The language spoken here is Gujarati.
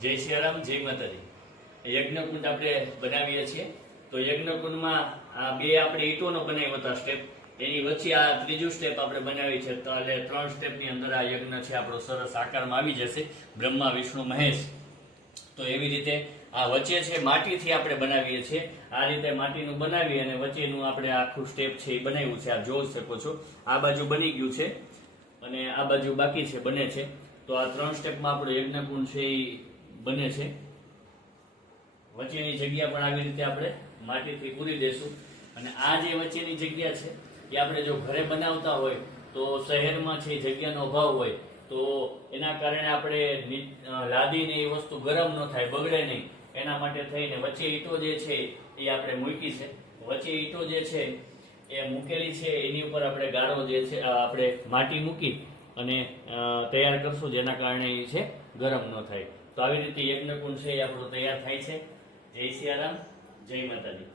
જય સિયારામ, જય માતાજી। યજ્ઞકુંડ આપણે બનાવીએ છીએ તો યજ્ઞકુંડમાં આ બે આપણે ઈંટોનો બનાવ્યો હતા સ્ટેપ, એની વચ્ચે આ ત્રીજું સ્ટેપ આપણે બનાવી છે। તો એટલે 3 સ્ટેપની અંદર આ યજ્ઞ છે આપણો સરસ આકારમાં આવી જશે, બ્રહ્મા વિષ્ણુ મહેશ। તો એવી રીતે આ વચ્ચે છે માટીથી આપણે બનાવીએ છીએ। આ રીતે માટીનું બનાવી અને વચ્ચેનું આપણે આખું સ્ટેપ છે એ બનાવ્યું છે, આપ જોઈ શકો છો। આ બાજુ બની ગયું છે અને આ બાજુ બાકી છે, બને છે। તો આ 3 સ્ટેપમાં આપણો યજ્ઞકુંડ છે એ બને છે। વચ્ચેની જગ્યા પણ આવી રીતે આપણે માટીથી પૂરી દેશું અને આ જે વચ્ચેની જગ્યા છે એ આપણે જો ઘરે બનાવતા હોય તો શહેરમાં છે જગ્યાનો અભાવ હોય તો એના કારણે આપણે લાદીને એ વસ્તુ ગરમ ન થાય, બગડે નહીં, એના માટે થઈને વચ્ચે ઈંટો જે છે એ આપણે મૂકી છે। વચ્ચે ઈંટો જે છે એ મૂકેલી છે, એની ઉપર આપણે ગાળો જે છે આપણે માટી મૂકી અને તૈયાર કરશું, જેના કારણે એ છે ગરમ ન થાય। તો આવી રીતે યજ્ઞકુંડ છે એ આપણો તૈયાર થાય છે। જય સિયારામ, જય માતાજી।